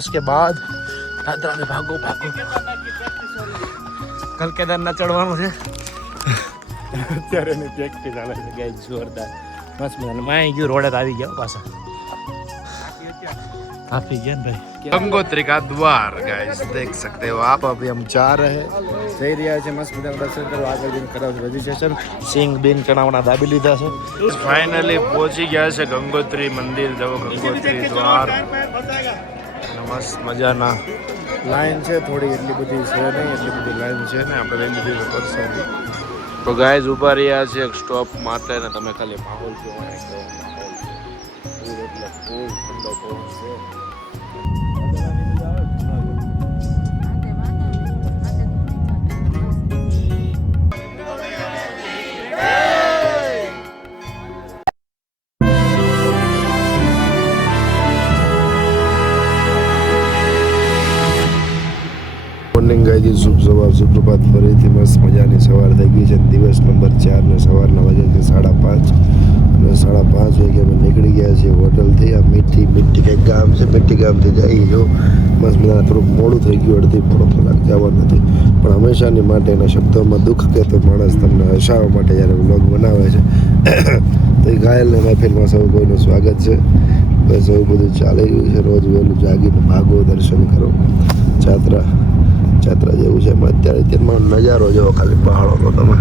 उसके बाद यात्रा में भागो कल केदारनाथ चढ़વાનું છે અત્યારે ને પ્રેક્ટિસ ચાલે છે ગાઈસ જોરદાર મસ્ત મજાનું માય ગયો રોડે આવી ગયા પાછા आप ही भाई गंगोत्री का द्वार गाइस देख सकते हो आप अभी हम जा रहे हैं જઈ રહ્યા છે મસ્ત મજાનું દર્શન કરવા આગળ જઈને કરાવ રજીસ્ટ્રેશન સિંગ બિન ચણાવણા દાબી લીધા છે ફાઇનલી પહોંચી ગયા છે ગંગોત્રી મંદિર જવો ગંગોત્રી દ્વાર મસ્ત મજાના લાઈન છે થોડી એટલી બધી છે નહીં એટલી બધી લાઈન છે ને આપણે લઈ લીધી દર્શન તો ગાઈસ ઊભા રહ્યા છે એક સ્ટોપ માટે ને તમે ખાલી માહોલ જોવો એટલે ફૂલ ઠંડો પવન છે મોર્નિંગ ગાઈઝ શુભ સવાર સુપ્રભાત ફરીથી મસ્ત મજાની સવાર થઈ ગઈ છે દિવસ નંબર 4 ને સવારના વાગે છે 5:30 અને 5:30 વાગે અમે નીકળી ગયા છીએ હોટલથી આ મીઠી કંઈક ગામ છે મીઠી ગામથી જઈ જો મસ્ત મજાના થોડુંક મોડું થઈ ગયું અડધી પોણો કલાક જવાનું નથી પણ હંમેશાની માટે એના શબ્દોમાં દુઃખ કહેતો માણસ તમને હસાવવા માટે જ્યારે વ્લોગ બનાવે છે તો એ ઘાયલને મહેફિલમાં સૌ કોઈનું સ્વાગત છે બસ એવું બધું ચાલી રહ્યું છે રોજ વહેલું જાગીને ભાગો દર્શન કરો જાત્રા જેવું છે અત્યારે નજારો જોવો ખાલી પહાડોનો તમે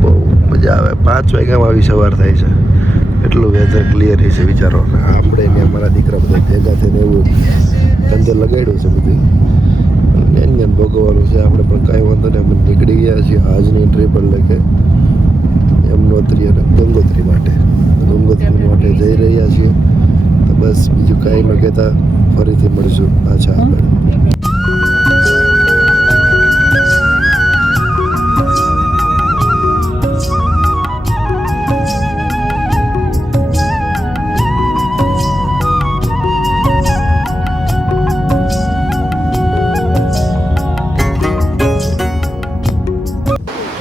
બહુ મજા આવે 5 વાગ્યામાં આવી સવાર થાય છે એટલું વેધર ક્લિયર છે વિચારો આપણે ને અમારા દીકરા બધા ભેગા થઈને એવું ધંધે લગાડ્યું છે બધું એને ભોગવવાનું છે આપણે પણ કાંઈ વાંધો નહીં અમે નીકળી ગયા છીએ આજની ટ્રીપ એટલે કે યમનોત્રી અને ગંગોત્રી માટે જઈ રહ્યા છીએ તો બસ બીજું કાંઈ ન કહેતા ફરીથી મળીશું પાછા આગળ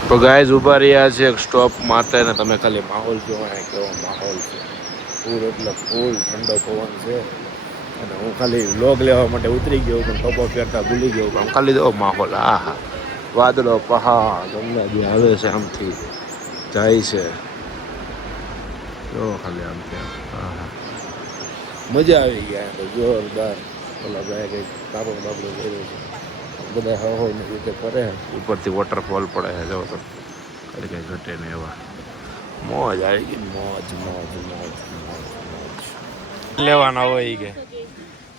તો ગાઈઝ ઊભા રહ્યા છે એક સ્ટોપ માટે ને તમે ખાલી માહોલ જોવો કેવો માહોલ છે ફૂલ એટલે ફૂલ ઠંડો પવન છે અને હું ખાલી વ્લોગ લેવા માટે ઉતરી ગયો પણ ટોપો પહેરતા ભૂલી ગયો આમ ખાલી દો માહોલ હા વાદળો પહાડ ગંગા જે આવે છે આમથી જાય છે જો ખાલી આમથી હા મજા આવી ગયા જોરદાર ઓલા ભાઈ કંઈક બાબડું કર્યું છે બધા હવાની રીતે ફરે ઉપરથી વોટરફોલ પડે છે જો તો કઈ કઈ ઘટે ને એવા મોજ આવી ગઈ મોજ લેવાના હોય કે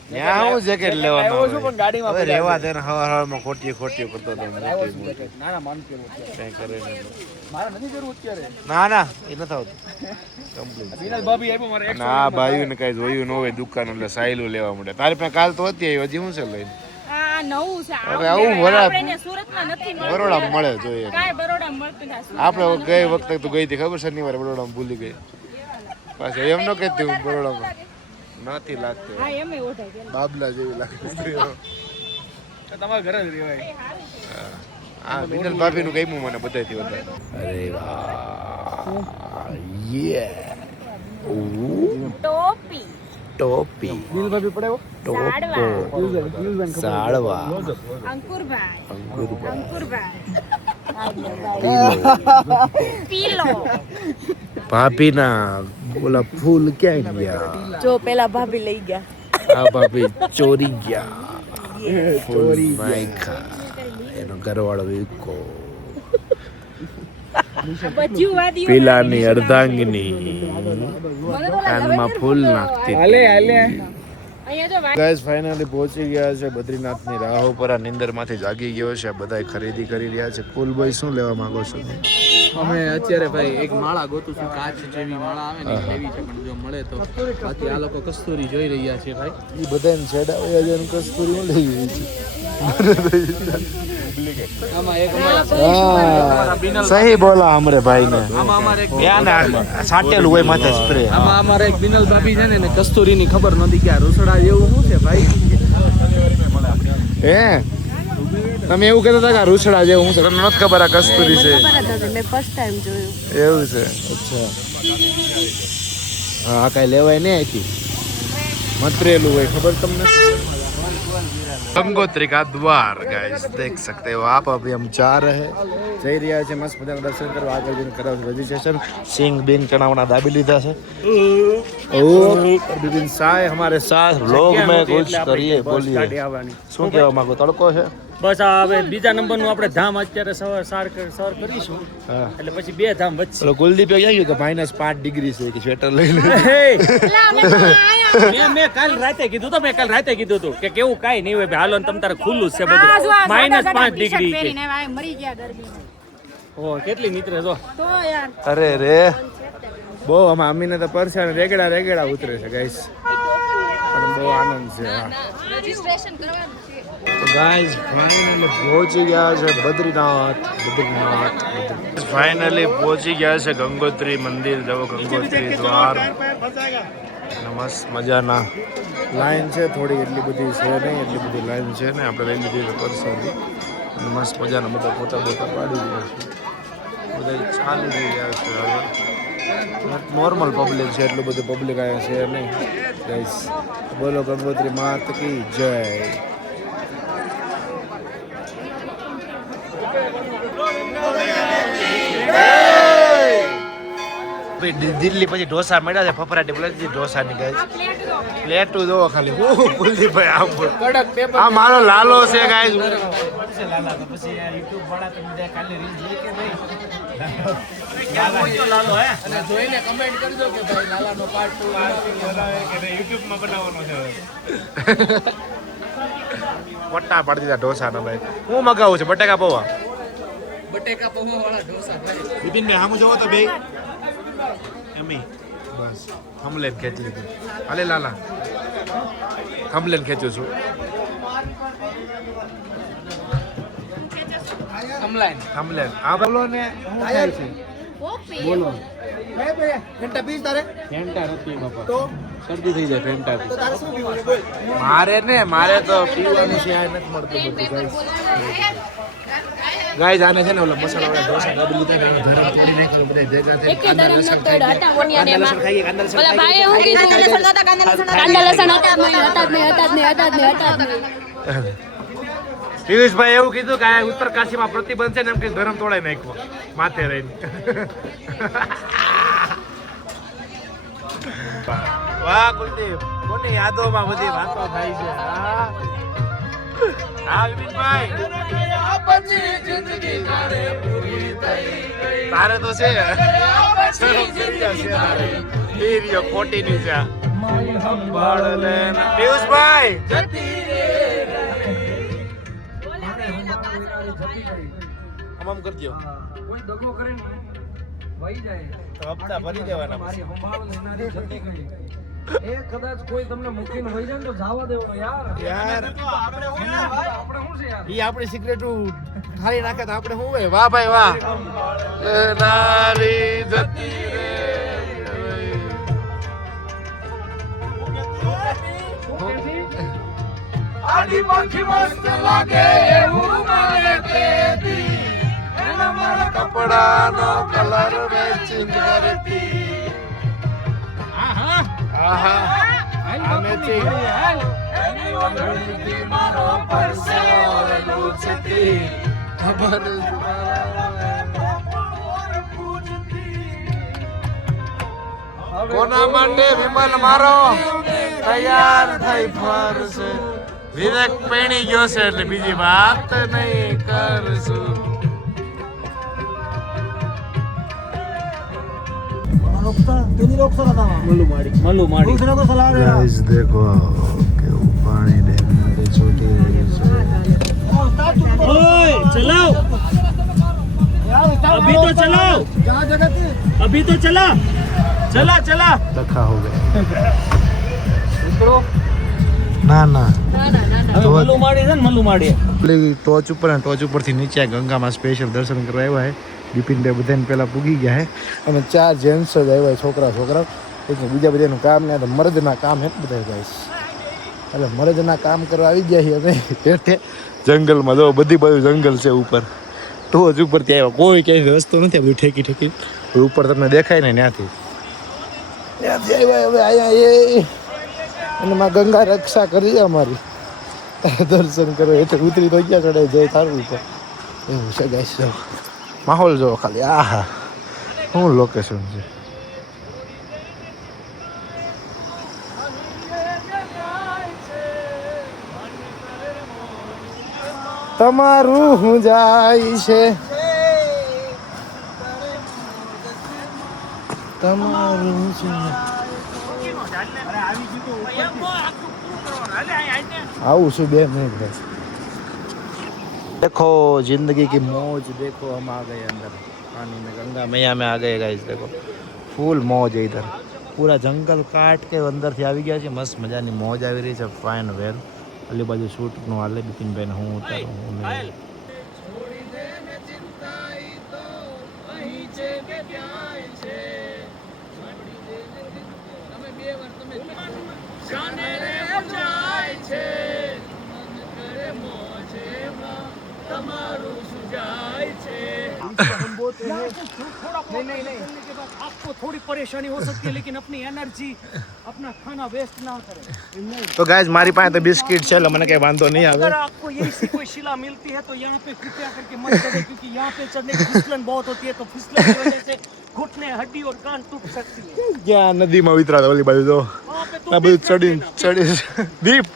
ત્યાં હું જેકેટ લેવાનો પણ ગાડીમાં રહેવા દે ને હવામાં ખોટી કરતો તો મોટી ના મન કેવું કઈ કરે ને મારા નથી જરૂર અત્યારે ના એ નથી આવતું કમ્પ્લીટ બિનલ ભાભી આપ્યો મારે ના ભાઈ ને કઈ જોયું ન હોય દુકાન એટલે સાયલું લેવા મળે તારી પાસે કાલ તો હતી હજી હું છે લઈને બરોડા મળે જોઈએ આપણે ગઈ વખતે તું ગઈ હતી ખબર શનિવારે બરોડા ભૂલી ગઈ પાછું એમ ન કહેતી હું બરોડામાં નથી લાગતું બાબલા જેવી લાગતી તમારા ઘરે જ રહેવાય હા બિનલ ભાભી નું ગમ્યું મને બધાથી વધારે અરે વાહ યે ટોપી બિનલ ભાભી પડાવો સાડવા અંકુરભાઈ ભાભી ના બોલા ફૂલ ક્યાં ગયા જો પેલા ભાભી લઈ ગયા આ ભાભી ચોરી ગયા ચોરી માયખા એનો ઘરવાળો વિકો પેલાની અર્ધાંગની કાનમાં ફૂલ નાખતી ગાઈસ ફાઇનલી પહોંચી ગયા છે બદ્રીનાથની રાહ ઉપર આ નિંદરમાંથી જાગી ગયો છે બધા ખરીદી કરી રહ્યા છે ફૂલ ભાઈ શું લેવા માંગો છો અમે અત્યારે ભાઈ એક માળા ગોતું છું કાચ જેવી માળા આવે ને એવી છે પણ જો મળે તો બાકી આ લોકો કસ્તુરી જોઈ રહ્યા છે ભાઈ એ બધાને છેડા હોય છે કસ્તુરી હું લઈ ગઈ છે આમાં એક સહી બોલા હમરે ભાઈ ને આમાં અમારે એક સાટેલું હોય માથે સ્પ્રે આમાં અમારે એક બિનલ ભાભી છે ને કસ્તુરીની ખબર નથી કે આ રૂસડા જેવું શું છે ભાઈ હે તમે એવું કહેતા હતા કે રૂસડા જેવું હું છે તમને નથી ખબર આ કસ્તુરી છે મેં ફર્સ્ટ ટાઈમ જોયું એવું છે અચ્છા હા કાંઈ લેવાય નહીં આખી મતરેલું હોય ખબર તમને गंगोत्री का द्वार गाइस देख सकते हो आप अभी हम जा रहे हैं જઈ રહ્યા છે મસ્ત મજાના દર્શન કરવા આગળ જઈને કરાવ રજીસ્ટ્રેશન સિંગ બિન ચણાવના દાબી લીધા છે બિપિન સાય हमारे साथ व्लॉग में कुछ करिए बोलिए શું કહેવા માંગો તડકો છે બસ આ હવે બીજા નંબરનું આપણે ધામ અત્યારે સર કરીશું એટલે પછી બે ધામ વચ્ચે ઓલો કુલદીપ ક્યાં ગયો કે -5 ડિગ્રી છે કે સ્વેટર લઈ લે મેં કાલ રાતે કીધું તો કે કેવું કાઈ નહીં હોય હાલો ને તમ તારે ખુલ્લું છે બધું -5 ડિગ્રી છે મરી ગયા ગરમી ઓ કેટલી નીતરે જો તો યાર અરે રે બહુ આમાં અમીને તો પરસાને રેગડા ઉતરે છે ગાઈસ પણ બહુ આનંદ છે રજીસ્ટ્રેશન કરવાનું છે તો ગાઈસ ફાઇનલી પહોંચી ગયા છે બદ્રીનાથ ફાઇનલી પહોંચી ગયા છે ગંગોત્રી મંદિર જવો ગંગોત્રી દ્વાર અને મસ્ત મજાના લાઈન છે થોડી એટલી બધી છે નહીં એટલી બધી લાઈન છે ને આપણે લઈ લીધી પરસાદી અને મસ્ત મજાના બધા પોતા પાડી દીધા છે બધા ચાલી રહ્યા છે હવે નોર્મલ પબ્લિક છે એટલું બધું પબ્લિક આવ્યા છે નહીં ગાઈસ બોલો ગંગોત્રી માત કી જય દિલ્હી પછી ઢોસા મળ્યા છે ફફરાટી બોલાતી ઢોસાની ગાઈસ પ્લેટું જોવો ખાલી કુલદીપભાઈ આ મારો લાલો છે ગાઈસ અને જોઈને કમેન્ટ કરજો કે ભાઈ લાલાનો પાર્ટ 2 યુટ્યુબમાં બનાવવાનો છે મોટા પાડી દીધા ઢોસાના ભાઈ હું મગાવું છું બટેકા પૌવા વાળા ઢોસા ભાઈ બિપિનભાઈ હામું જોવો તો બે એમી બસ થંબલેન ખેંચી લીધું હાલે લાલા થંબલેન ખેંચું છું થંબલેન આ બોલો ને હું થાય છે બોલો ફેન્ટા પીસ તારે ફેન્ટા નથી બાપા તો શરદી થઈ જાય ફેન્ટા તો તારે શું પીવું બોલ મારે તો પીવાનું છે આ નથી મળતું બધું ગાઈસ આને છે ને ઓલા મસાલા વાળા ઢોસા દાબી લીધા ને ધરમ તોડી નાખ્યો બધા ભેગા થઈ એકે ધરમ ન તોડ્યા હતા મોનિયા ને લસણ ખાઈએ કાંદા લસણ ઓલા ભાઈએ હું કીધું કાંદા લસણ હતા જ નહીં પિયુષભાઈ એવું કીધું કે આ ઉત્તરકાશીમાં પ્રતિબંધ છે ને એમ કે ધરમ તોડાઈ નાખ્યો માથે રહીને વાહ કુલદીપ કોની યાદોમાં બધી વાતો થાય છે હા વિપિનભાઈ તારે તો છે ખોટી ની છે પિયુષભાઈ આમ કરજો કોઈ દગો કરે ને વહી જાય તો હપ્તા ભરી દેવાના મારી સંભાળ લેનારી જતી ગઈ એ કદાચ કોઈ તમને મૂકીને વહી જાય ને તો જવા દેવો યાર આપણે શું છે યાર ઈ આપણી સિગરેટ ખાલી નાખે તો આપણે શું હોય વાહ ભાઈ વાહ નારી જતી રે આડી પાંખી મસ્ત લાગે એવું મને તેદી એના મારા કપડાનો કલર મેચિંગ કરતી આહા આ મેચિંગ એની ઓળખી મારો પરસેવો લૂછતી ખબર કોના માટે વિમલ મારો તૈયાર થઈ ફરશે વિવેક પેણી ગયો છે એટલે બીજી વાત નહીં કરશું મલ્લુ માડી गाइस देखो केવું પાણી ડેમ માંથી છોટી રહ્યું છે ओए चलाओ अभी तो चलाओ अभी तो चला चला दखा हो गया ના ના મલ્લુ માડી છે ને મલ્લુ માડી પેલી ટોચ ઉપર ને ટોચ ઉપરથી નીચે ગંગામાં સ્પેશિયલ દર્શન કરવા આવ્યા છે બિપિનભાઈ બધાને પહેલાં પૂગી ગયા છે અને 4 જેન્ટ્સ જ આવ્યા છોકરા એટલે બીજા બધાનું કામ ને તો મર્દના કામ હે બધા ગાઈસ એટલે મર્દના કામ કરવા આવી ગયા છીએ અમે હેઠે જંગલમાં જો બધી બાજુ જંગલ છે ઉપર ટોચ ઉપરથી આવ્યા કોઈ ક્યાંય રસ્તો નથી બધું ઠેકી ઉપર તમને દેખાય ને ત્યાંથી આવ્યા હવે અહીંયા એ અને માં ગંગા રક્ષા કરી અમારી દર્શન કરો એટલે ઉતરી તો ગયા ચડે જય સારું ઉપર એવું છે ગાઈસ જો માહોલ જો ખાલી આહા શું લોકેશન છે તમારું હું જાય છે તમારું આવું છું 2 મિનિટ બસ देखो जिंदगी की मौज देखो हम आ गए अंदर पानी में गंगा मैया में आ गए गाइस देखो फूल मौज है इधर पूरा जंगल काट के अंदर થી આવી ગયા છે મસ્ત મજાની મોજ આવી રહી છે ફાઇન વેલ અલી બાજુ શૂટ નું હાલે બિપિનભાઈ હું ઉતારું હું છોડી દે ને ચિંતા ઈ તો અહીં છે કે ક્યાં છે છોડી દે ને તમે બે વાર તમે જાને રે જાય છે મન કરે મોજે માં તમારું સુજાય છે हम बोलते हैं नहीं के बाद आपको थोड़ी परेशानी हो सकती है लेकिन अपनी एनर्जी अपना खाना वेस्ट ना करें तो गाइस मारी पाए तो बिस्किट છે એટલે મને કઈ વાંધો નહીં આવે अगर आपको यही सी कोई शिला मिलती है तो यहाँ पे कृपया करके मत चढ़े क्योंकि यहाँ पे चढ़ने की फिसलन बहुत होती है तो फिसलन की वजह से घुटने हड्डी और कान टूट सकती है क्या નદીમાં વિતરાતા ઓલી બાજુ જો આ બધું ચડી દીપ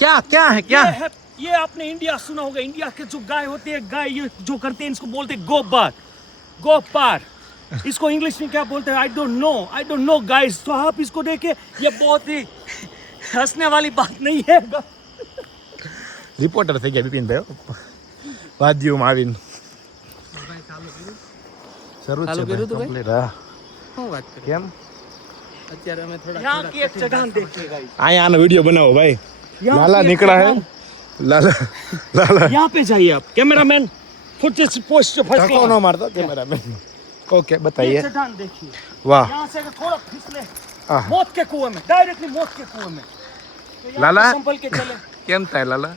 क्या है क्या ये आपने इंडिया सुना होगा इंडिया के जो गाय होते हैं गाय ये जो करते हैं इसको बोलते हैं गोपार इसको इंग्लिश में क्या बोलते हैं आई डोंट नो गाइस तो आप इसको देखे ये बहुत ही हंसने वाली बात नहीं है રિપોર્ટર થઈ ગયા બિપિનભાઈ વાદ્યુમાં આવીને શરૂ છે કમ્પ્લીટ હા શું વાત કરે કેમ અત્યારે અમે થોડા यहाँ की एक जगह देखिए गाइस અહીંયા આનો વિડિયો બનાવો ભાઈ लाला निकला है लाला यहाँ पे जाइए आप कैमरामैन फुटेज पोस्ट धक्को ना मारता कैमरामैन ओके बताइए चट्टान देखिए वाह यहाँ से अगर थोड़ा फिसले आह। मौत के कुएं में डायरेक्टली मौत के कुएं में तो यहाँ लाला। पे संभल के चले કેમ થાય લાલા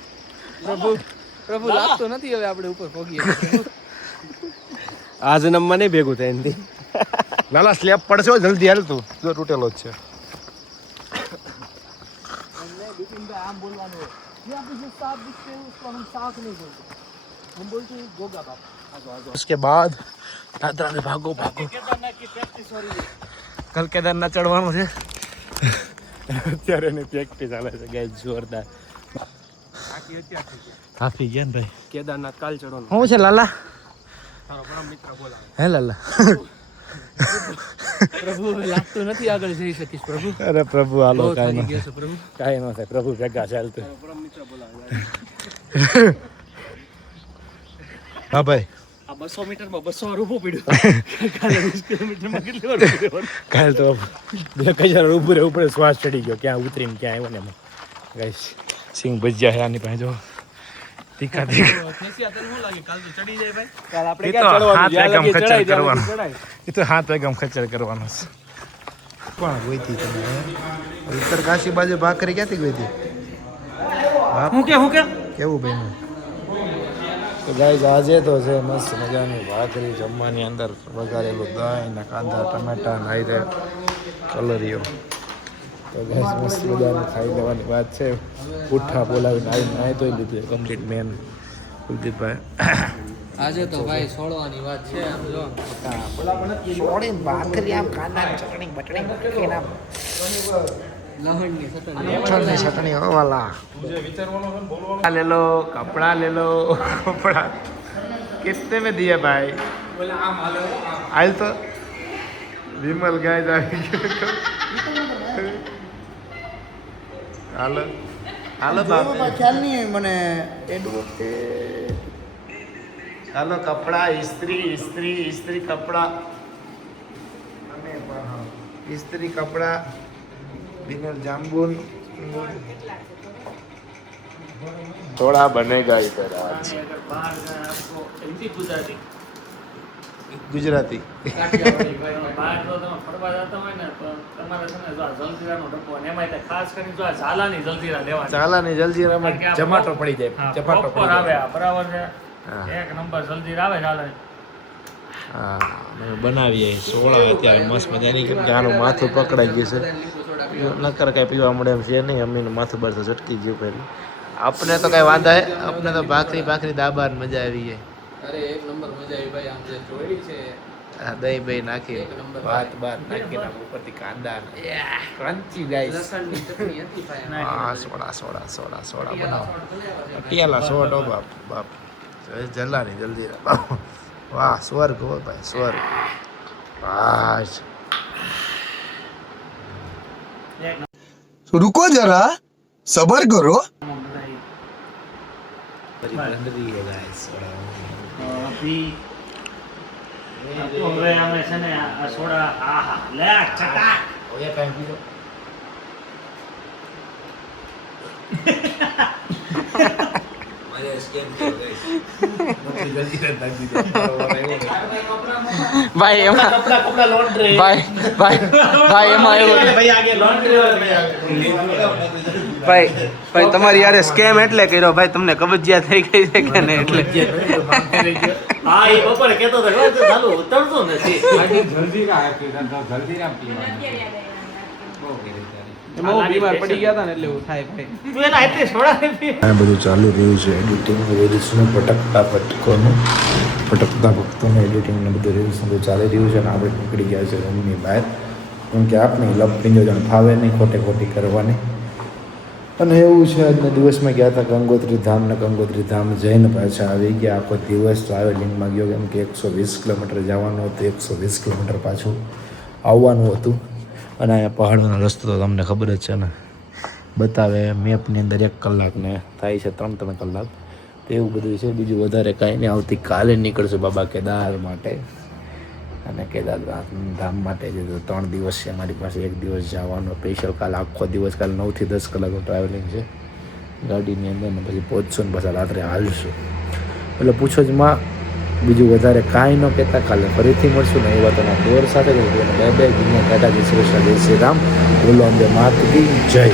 પ્રભુ લાગતો નથી હવે આપણે ઉપર પહોંચીએ આ જન્મમાં નહીં ભેગું થાય એનાથી લાલા સ્લેબ પડશે હો, જલ્દી હાલ તું જો તૂટેલો જ છે आम बोलवाने हो यहाँ पे जो सांप दिखते हैं उसको हम सांप नहीं बोलते हम बोलते हैं गोगा बाप उसके बाद दादरा ने भागो भागो केदारनाथ की प्रैक्टिस हो रही है કલ કેદારનાથ ચડવાનું છે અત્યારે એની પ્રેક્ટિસ ચાલે છે ગાઈસ જોરદાર હાફી ગયા ને ભાઈ કેદારનાથ કાલ ચડવાનું શું છે લાલા તારો પરમ મિત્ર બોલાવે હે લાલા પ્રભુ હવે લાગતું નથી આગળ જઈ શકીશ પ્રભુ અરે પ્રભુ હાલો બહુ કાંઈ થાકી ન ગયા છે પ્રભુ કાંઈ ન થાય પ્રભુ ભેગા ચાલતું પરમ મિત્ર બોલાવે હા ભાઈ આ 200 મીટરમાં 200 રૂપો પડ્યો કાલે 20 કિલોમીટરમાં કેટલી વાર પડ્યો કાલ તો 2000 ઉપર ઉપર શ્વાસ ચડી ગયો ક્યાં ઉતરીને ક્યાં આવ્યો ને ગાઈસ સિંગ ભજીયા હે આની પાસે જો તીખા તીખા ખેસિયા તને શું લાગે કાલ તો ચડી જાય ભાઈ કાલ આપણે એ તો ક્યાં ચડવાનું હાથ જ્યાં વેગમ લગી ખચ્ચર ચડાય ત્યાં લગી કરવાનું. ચડાય. એ તો હાથ વેગમ ખચ્ચર કરવાનો છે કોણ ગોઈતી તમે ઉત્તરકાશી બાજુ ભાખરી ક્યાંથી ગોઈતી હું કે કેવું બન્યું તો ગાઈસ આજે તો છે મસ્ત મજાની ભાખરી જમવાની અંદર વઘારેલું દહીં ને કાંદા ટમેટા ને હાઈ રે કલરીઓ તો ગાઈસ મસ્ત મજાની ખાઈ લેવાની વાત છે ઉઠા બોલાવીને આવીને નાહી ધોઈ લીધું કમ્પ્લીટ મેન કુલદીપભાઈ આજે તો ભાઈ છોડવાની વાત છે આમ જો લહણની ચટણી હો વાલા ले लो कपड़ा ले लो कपड़ा कितने में दिए भाई आयल तो विमल गाय हालो हालो बाप ખ્યાલ નહીં મને હાલો કપડા ઇસ્ત્રી ઇસ્ત્રી ઇસ્ત્રી કપડા ઇસ્ત્રી કપડા વિનર જાંબુન थोड़ा बनेगा इधर आज गुजराती ચાલા ની જલજીરામાં જમાટો પડી જાય ચપાટો પડી જાય બરાબર છે એક નંબર જલ્દી આવે ચાલે હા અમે બનાવીએ સોળા અત્યારે મસ્ત મજાની કેમ કે આનું માથું પકડાઈ ગયું છે નકર કાંઈ પીવા મળે એમ છે નહીં. અમીનું માથું બારથી ઝટકી ગયું પહેલું. આપણે તો કાંઈ વાંધા હે, આપણે તો ભાખરી દાબાર મજા આવી જાય. અરે એક નંબર મજા આવી ભાઈ. આમ જે જોડી છે આ દહીં બહીં નાખી ભાત નાખીને ઉપરથી કાંદા ક્રન્ચી ગાઈસ. લસણની ચટણી હતી ભાઈ. હા સોડા બનાવો. પિયાલા સોડો બાપ જલ્લાની જલ્દી બાપ. વાહ સ્વર્ગ હો ભાઈ સ્વર્ગ. વાહ रुको जरा सबर करो હવે અમે છે ને આ સોડા આહા લે ચટા ભાઈ એમાં ભાઈ એમાં ભાઈ તમારી યારે સ્કેમ એટલે કર્યો ભાઈ. તમને કબજિયાત થઈ ગઈ છે કે નહીં એટલે હા એ બપોરે કેતો તો ચાલુ ઉતરતો નથી એમાં બીમાર પડી ગયા હતા ને એટલે એવું થાય ભાઈ. તું એના એટલે સોડા નથી આ બધું ચાલુ રહ્યું છે એડિટિંગ રીલ્સનું ભટકતા ભક્તોનું એડિટિંગ ને બધું રીલ્સનું બધું ચાલી રહ્યું છે. અને આપણે નીકળી ગયા છે રૂમની બહાર, કેમ કે આપણે લપટીને જણ ફાવે નહીં ખોટી કરવાની. અને એવું છે આજના દિવસમાં ગયા હતા ગંગોત્રી ધામ જઈને પાછા આવી ગયા. આખો દિવસ ટ્રાવેલિંગમાં ગયો, કેમ કે 120 કિલોમીટર જવાનું હતું, 120 કિલોમીટર પાછું આવવાનું હતું. અને અહીંયા પહાડોનો રસ્તો તો તમને ખબર જ છે ને, બતાવે મેપની અંદર 1 કલાકને થાય છે 3 કલાક. તો એવું બધું છે. બીજું વધારે કાંઈ નહીં. આવતીકાલે નીકળશું બાબા કેદાર માટે. અને કેદારનાથ ધામ માટે જે 3 દિવસ છે અમારી પાસે. 1 દિવસ જવાનો સ્પેશિયલ, કાલે આખો દિવસ, કાલે 9 થી 10 કલાકનું ટ્રાવેલિંગ છે ગાડીની અંદર. ને પછી પહોંચશું ને પછી રાત્રે હાલશું. એટલે પૂછો જ માં, બીજું વધારે કાંઈ ન કહેતા. કાલે ફરીથી મળશું ને એ વાતોના દોર સાથે. બાય બાય, દુનિયા ટાટા, જય શ્રી કૃષ્ણ, જય શ્રી રામ, બોલો અંબે માત કી જય.